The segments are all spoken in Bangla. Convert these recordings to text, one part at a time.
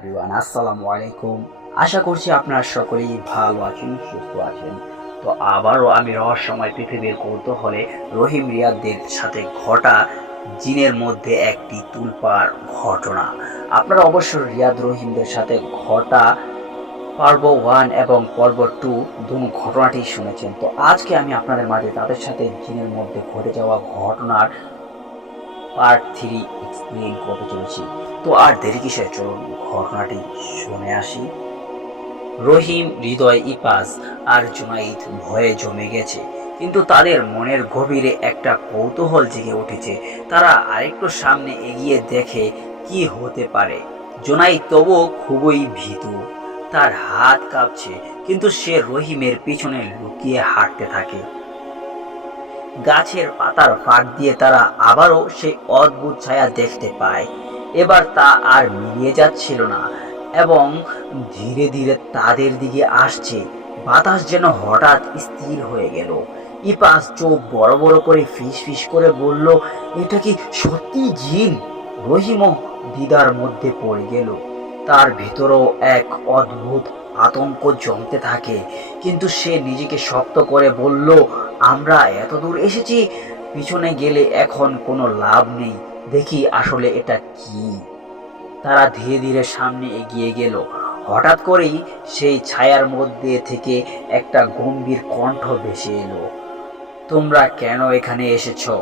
এভরিওয়ান, আসসালামু আলাইকুম। আশা করছি আপনারা সকলেই ভালো আছেন, সুস্থ আছেন। তো আবারও আমি রহস্যময় পৃথিবীর কৌতূহলে রহিম রিয়াদদের সাথে ঘটা জিনের মধ্যে একটি তুলপাড় ঘটনা। আপনারা অবশ্য রিয়াদ রহিমদের সাথে ঘটা পর্ব 1 এবং পর্ব 2 দুটো ঘটনাটি শুনেছেন। তো আজকে আমি আপনাদের মাঝে তাদের সাথে জিনের মধ্যে ঘটে যাওয়া ঘটনার পার্ট 3 এক্সপ্লেইন করতে চলেছি। তো আর দেরি কিসের, চলুন ঘটনাটি শুনে আসি। রহিম, হৃদয়, ইপাস আর জুনাইদ ভয়ে জমে গেছে, কিন্তু তাদের মনের গভীরে একটা কৌতূহল জেগে উঠেছে। তারা আরেকটু সামনে এগিয়ে দেখে কি হতে পারে। জুনাইদ তবুও খুবই ভীতু, তার হাত কাঁপছে, কিন্তু সে রহিমের পিছনে লুকিয়ে হাঁটতে থাকে। গাছের পাতার ফাঁক দিয়ে তারা আবারও সেই অদ্ভুত ছায়া দেখতে পায়। এবার তা আর মিলিয়ে যাচ্ছিল না এবং ধীরে ধীরে তাদের দিকে আসছে। বাতাস যেন হঠাৎ স্থির হয়ে গেল। ইপাস চোখ বড় বড় করে ফিস ফিস করে বলল, এটা কি সত্যি জিন? রহিমও দ্বিধার মধ্যে পড়ে গেল। তার ভেতরেও এক অদ্ভুত আতঙ্ক জমতে থাকে, কিন্তু সে নিজেকে শক্ত করে বলল, আমরা এত দূর এসেছি, পিছনে গেলে এখন কোনো লাভ নেই, দেখি আসলে এটা কি। তারা ধীরে ধীরে সামনে এগিয়ে গেল। হঠাৎ করেই সেই ছায়ার মধ্যে থেকে একটা গম্ভীর কণ্ঠ ভেসে এলো, তোমরা কেন এখানে এসেছো?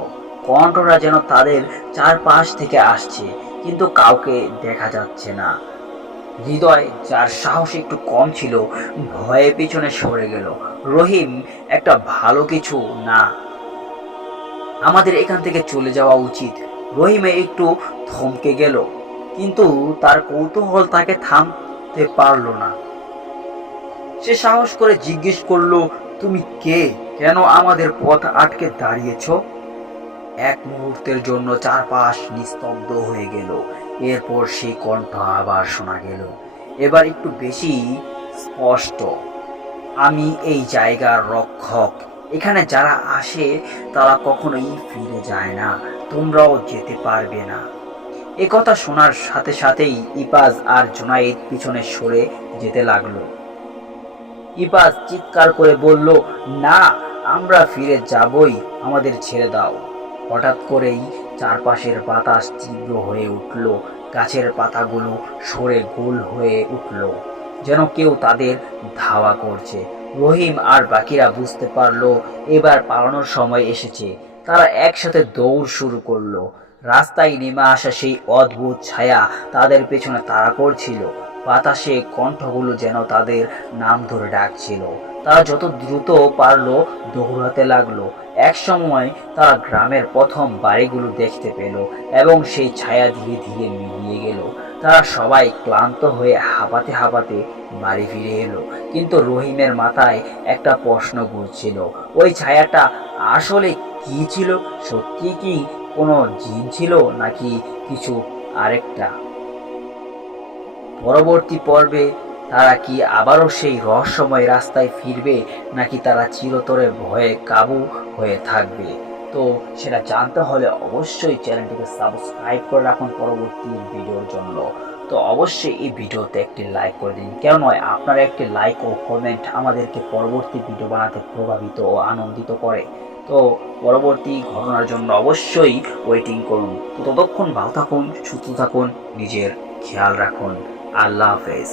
কণ্ঠটা যেন তাদের চারপাশ থেকে আসছে, কিন্তু কাউকে দেখা যাচ্ছে না। হৃদয়, যার সাহস একটু কম ছিল, ভয়ে পিছনে সরে গেল। রহিম, একটা ভালো কিছু না, আমাদের এখান থেকে চলে যাওয়া উচিত। রহিমে একটু থমকে গেল, কিন্তু তার কৌতূহল তাকে থামতে পারল না। সে সাহস করে জিজ্ঞেস করলো, তুমি কে? কেন আমাদের পথ আটকে দাঁড়িয়েছ? এক মুহূর্তের জন্য চারপাশ নিস্তব্ধ হয়ে গেল। এরপর সেই কণ্ঠ আবার শোনা গেল, এবার একটু বেশি স্পষ্ট, আমি এই জায়গার রক্ষক। এখানে যারা আসে তারা কখনোই ফিরে যায় না, তোমরাও যেতে পারবে না। এ কথা শোনার সাথে সাথেই ইপাজ আর জুনাইদ পিছনে সরে যেতে লাগলো। ইপাজ চিৎকার করে বলল, না, আমরা ফিরে যাবই, আমাদের ছেড়ে দাও। হঠাৎ করেই চারপাশের বাতাস তীব্র হয়ে উঠল, গাছের পাতাগুলো সরে গোল হয়ে উঠল, যেন কেউ তাদের ধাওয়া করছে। রহিম আর বাকিরা বুঝতে পারলো এবার পালানোর সময় এসেছে। তারা একসাথে দৌড় শুরু করলো। রাস্তায় নেমে আসা সেই অদ্ভুত ছায়া তাদের পেছনে তাড়া করছিল। বাতাসে কণ্ঠগুলো যেন তাদের নাম ধরে ডাকছিল। তারা যত দ্রুত পারলো দৌড়াতে লাগলো। এক সময় তারা গ্রামের প্রথম বাড়িগুলো দেখতে পেল এবং সেই ছায়া ধীরে ধীরে মিলিয়ে গেল। তারা সবাই ক্লান্ত হয়ে হাঁপাতে হাঁপাতে বাড়ি ফিরে এলো, কিন্তু রহিমের মাথায় একটা প্রশ্ন ঘুরছিল, ওই ছায়াটা আসলে কি ছিল? সত্যি কি কোনো জিন ছিল, নাকি কিছু আরেকটা? পরবর্তী পর্বে তারা কি আবারও সেই রহস্যময় রাস্তায় ফিরবে, নাকি তারা চিরতরে ভয়ে কাবু হয়ে থাকবে? তো সেটা জানতে হলে অবশ্যই চ্যানেলটিকে সাবস্ক্রাইব করে রাখুন পরবর্তী ভিডিওর জন্য। তো অবশ্যই এই ভিডিওতে একটি লাইক করে দিন, কেন নয়, আপনার একটি লাইক ও কমেন্ট আমাদেরকে পরবর্তী ভিডিও বানাতে প্রভাবিত ও আনন্দিত করে। তো পরবর্তী ঘটনার জন্য অবশ্যই ওয়েটিং করুন। তো ততক্ষণ ভালো থাকুন, সুস্থ থাকুন, নিজের খেয়াল রাখুন। আল্লাহ হাফেজ।